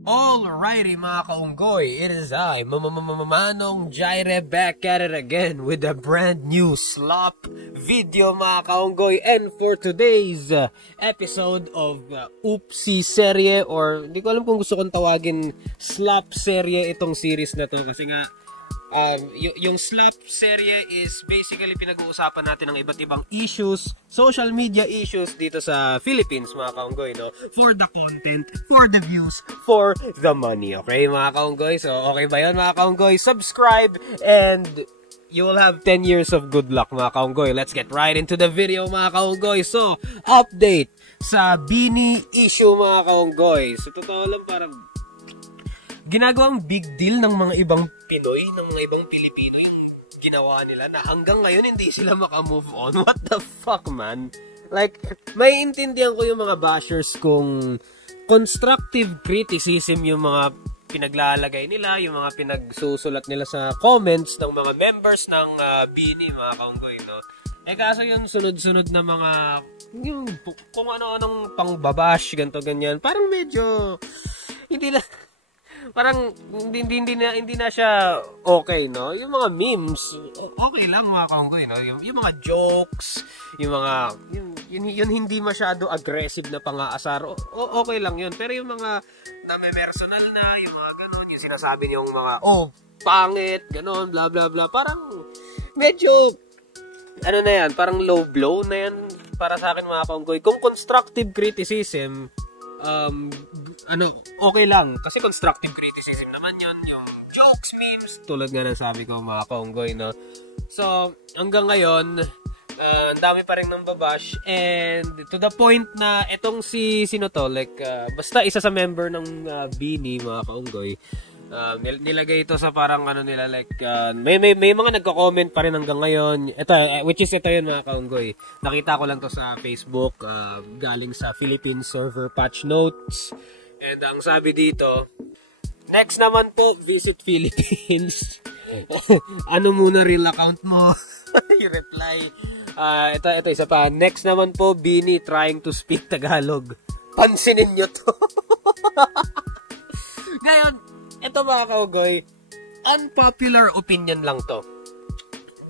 Alrighty mga kaunggoy, it is I, Manong Jaire, back at it again with a brand new slop video mga kaunggoy. And for today's episode of Oopsie Serye, or hindi ko alam kung gusto kong tawagin slop serye itong series na to kasi nga yung slop serye is basically pinag-uusapan natin ng iba't ibang issues, social media issues dito sa Philippines mga kaunggoy, no? For the content, for the views, for the money, okay mga kaunggoy? So okay ba yun mga kaunggoy? Subscribe and you will have 10 years of good luck mga kaunggoy. Let's get right into the video mga kaunggoy. So, update sa Bini issue mga kaunggoy. So totoo lang, parang ginagawang big deal ng mga ibang Pinoy, ng mga ibang Pilipino yung ginawa nila na hanggang ngayon hindi sila makamove on. What the fuck, man? Like, may intindihan ko yung mga bashers kung constructive criticism yung mga pinaglalagay nila, yung mga pinagsusulat nila sa comments ng mga members ng Bini, mga kaunggoy, no? Eh kaso yung sunod-sunod na mga yung kung ano-anong pangbabash, ganto ganyan, parang medyo hindi na parang hindi na siya okay, no? Yung mga memes, okay lang mga kaunggoy, no? Yung mga jokes, yung mga yun hindi masyado aggressive na pang-aasar, okay lang yun. Pero yung mga personal na, yung mga ganon, yung sinasabi niyong mga pangit, ganon, bla bla bla, parang medyo ano na yan, parang low blow na yan para sa akin mga kaunggoy. Kung constructive criticism, okay lang. Kasi constructive criticism naman yun, yung jokes, memes, tulad nga ng sabi ko mga kaunggoy, no? So, hanggang ngayon, ang dami pa rin ng babash, and to the point na itong sino to, like, basta isa sa member ng Bini, mga kaunggoy, nilagay ito sa parang nila, like, may mga nagko-comment pa rin hanggang ngayon. Ito, which is ito yun mga kaunggoy. Nakita ko lang to sa Facebook, galing sa Philippine Server Patch Notes. And ang sabi dito, next naman po, visit Philippines. Ano muna real account mo? Yung reply. Ito isa pa. Next naman po, Bini trying to speak Tagalog. Pansinin nyo to. Ngayon, ito mga kaunggoy, unpopular opinion lang to.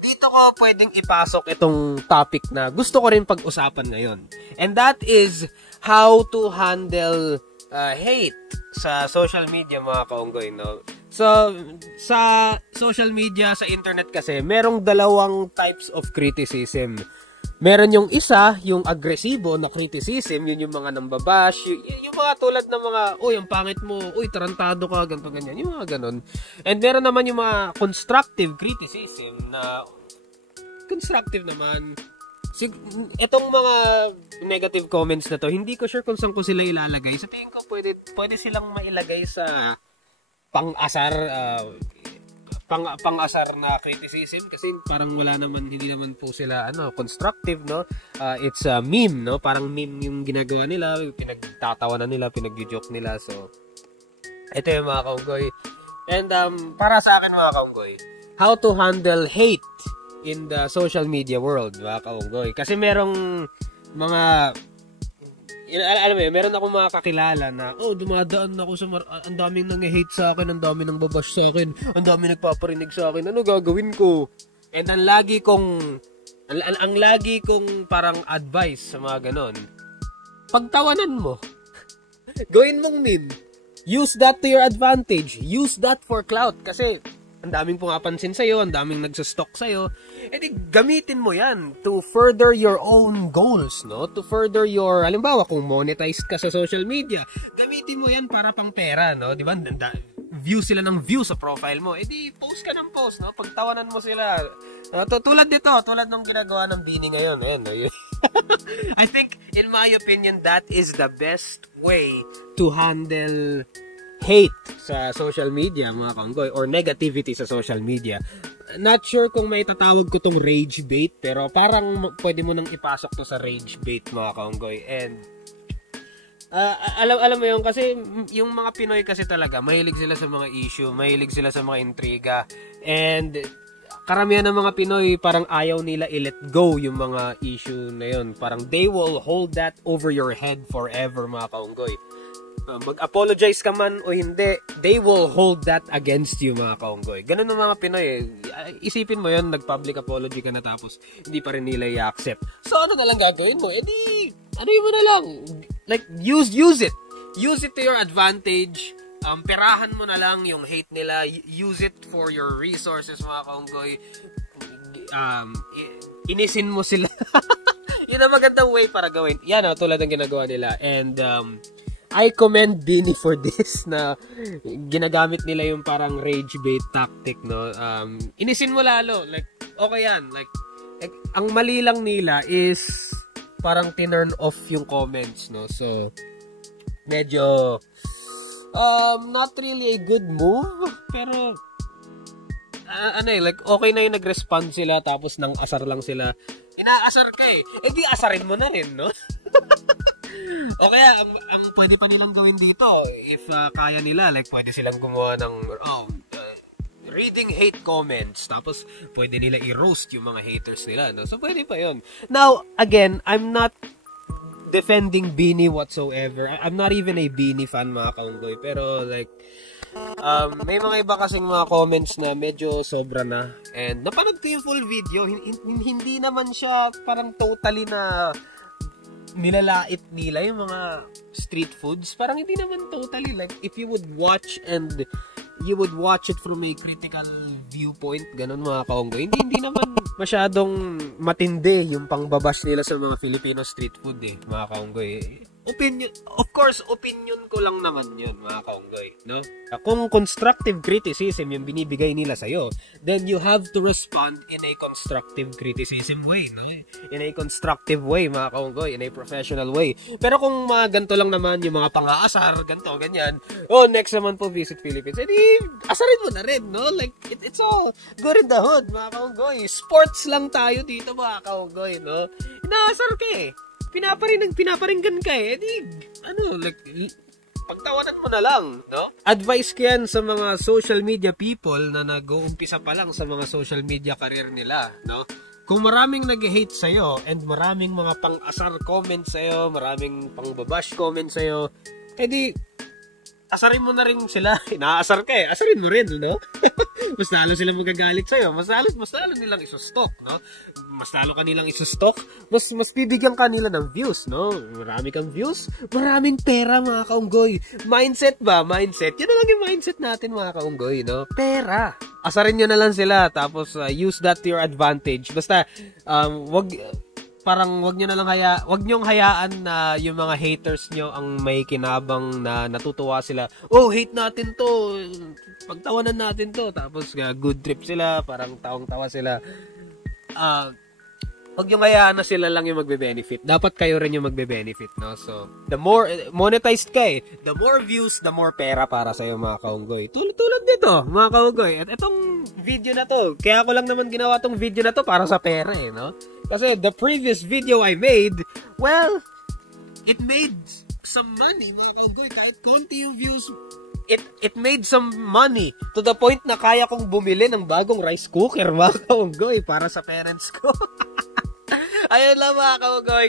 Dito ko pwedeng ipasok itong topic na gusto ko rin pag-usapan ngayon. And that is how to handle hate sa social media mga kaunggoy, no? So, sa social media, sa internet kasi, merong dalawang types of criticism. Meron yung isa, yung agresibo na criticism, yun yung mga nambabash, yung mga tulad ng mga, ang pangit mo, tarantado ka, ganito, ganyan, yung mga ganon. And meron naman yung mga constructive criticism na, constructive naman. Itong mga negative comments na to, hindi ko sure kung saan ko sila ilalagay. Sa tingin ko, pwede silang mailagay sa pang-asar, pang-asar na criticism kasi parang hindi naman po sila constructive, no? It's a meme, no? Parang meme yung ginagawa nila, pinagtatawanan nila, pinag-joke nila. So ito yung mga kaunggoy. And para sa akin mga kaunggoy, how to handle hate in the social media world, mga kaunggoy. Kasi merong mga alam mo, meron akong mga kakilala na, dumadaan ako sa ang daming nang-hate sa akin, ang daming nang babash sa akin, ang daming nagpaparinig sa akin, ano gagawin ko? And ang lagi kong parang advice sa mga ganon, pagtawanan mo. Gawin mong meme. Use that to your advantage. Use that for clout. Kasi ang daming pumapansin sa'yo, ang daming nagsastock sa'yo, edi gamitin mo yan to further your own goals, no? To further your, halimbawa, kung monetized ka sa social media, gamitin mo yan para pang pera, no? Di ba? View sila ng view sa profile mo, edi post ka ng post, no? Pagtawanan mo sila. Tulad ng ginagawa ng Bini ngayon. Ayan, no? I think, in my opinion, that is the best way to handle hate sa social media, mga kaunggoy, or negativity sa social media. Not sure kung may tatawag ko tong rage bait, pero parang pwede mo nang ipasok to sa rage bait, mga kaunggoy. And alam mo yun, kasi yung mga Pinoy kasi talaga, mahilig sila sa mga issue, mahilig sila sa mga intriga, and karamihan ng mga Pinoy parang ayaw nila i-let go yung mga issue na yun. Parang they will hold that over your head forever, mga kaunggoy. mag-apologize ka man o hindi, they will hold that against you, mga kaunggoy. Ganun ng mga Pinoy eh. Isipin mo yun, nag-public apology ka na tapos hindi pa rin nila i-accept. So, ano na lang gagawin mo? Ano yun mo na lang? Like, use it. Use it to your advantage. Perahan mo na lang yung hate nila. Use it for your resources, mga kaunggoy. Inisin mo sila. Yun ang magandang way para gawin. Yan, tulad ng ginagawa nila. And, I commend Bini for this na ginagamit nila yung parang rage bait tactic, no? Inisin mo lalo. Like, okay yan. Like, ang mali lang nila is parang tinurn off yung comments, no? So, medyo not really a good move. Pero, like, okay na yung nag-respond sila tapos nang asar lang sila. Inaasar ka eh. Di asarin mo na rin, no? O kaya, ang pwede pa nilang gawin dito, if kaya nila, like, pwede silang gumawa ng, reading hate comments, tapos pwede nila i-roast yung mga haters nila, no? So, pwede pa yun. Now, again, I'm not defending Bini whatsoever. I'm not even a Bini fan, mga kaunggoy, pero, like, may mga iba kasing mga comments na medyo sobra na. And napanood ko yung full video, hindi naman siya parang totally na nilalait nila yung mga street foods. Parang hindi naman totally, like, if you would watch and you would watch it from a critical viewpoint, ganun mga kaunggoy. Hindi naman masyadong matindi yung pangbabash nila sa mga Filipino street food eh, mga kaunggoy. Opinion ko lang naman yun, mga kaunggoy, no? Kung constructive criticism yung binibigay nila sa'yo, then you have to respond in a constructive criticism way, no? In a constructive way, mga kaunggoy, in a professional way. Pero kung mga ganito lang naman, yung mga pang-aasar, ganito, ganyan, next naman po Visit Philippines, asarin mo na rin, no? Like, it's all good in the hood, mga kaunggoy. Sports lang tayo dito, mga kaunggoy, no? Inaasar ka eh. Pinaparinggan ka eh. Pagtawanan mo na lang, no? Advice ko yan sa mga social media people na nag-uumpisa pa lang sa mga social media career nila, no? Kung maraming nag-hate sa'yo and maraming mga pang-asar comments sa'yo, maraming pang-babash comments sa'yo, asarin mo na rin sila. Inaasar ka eh. Asarin mo rin, no? Mas lalo sila magagalit sa'yo. Mas lalo nilang isustok, no? Mas lalo kanilang isustok. Mas bibigyan kanila ng views, no? Marami kang views, maraming pera, mga kaunggoy. Mindset ba? Mindset. Yun na lang yung mindset natin, mga kaunggoy, no? Pera. Asarin nyo na lang sila. Tapos, use that to your advantage. Basta, wag nyong hayaan na yung mga haters nyo ang may kinabang na natutuwa sila. Hate natin to. Pagtawanan natin to. Tapos good trip sila, parang tawang-tawa sila. Wag yung hayaan na sila lang yung magbe-benefit. Dapat kayo rin yung magbe-benefit, no? So, the more monetized ka the more views, the more pera para sa iyo, mga kaunggoy. Tulad nito, mga kaunggoy. At itong video na to, kaya ko lang naman ginawa tong video na to para sa pera no? Kasi the previous video I made, well, it made some money, mga kaunggoy. Kahit konti yung views, it made some money to the point na kaya kong bumili ng bagong rice cooker, mga kaunggoy, para sa parents ko. Ayun lang, mga kaunggoy.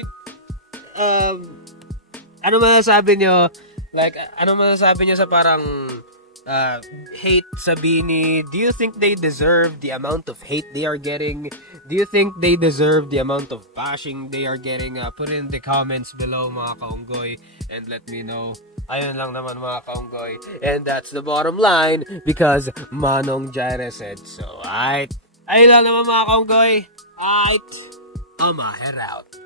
Ano masasabi nyo? Like, ano masasabi nyo sa parang hate sa Bini? Do you think they deserve the amount of hate they are getting? Do you think they deserve the amount of bashing they are getting? Put in the comments below, mga kaunggoy, and let me know. Ayun lang naman, mga kaunggoy. And that's the bottom line because Manong Jaire said so. Alright. Ayun lang naman, mga kaunggoy. Alright. I'ma head out.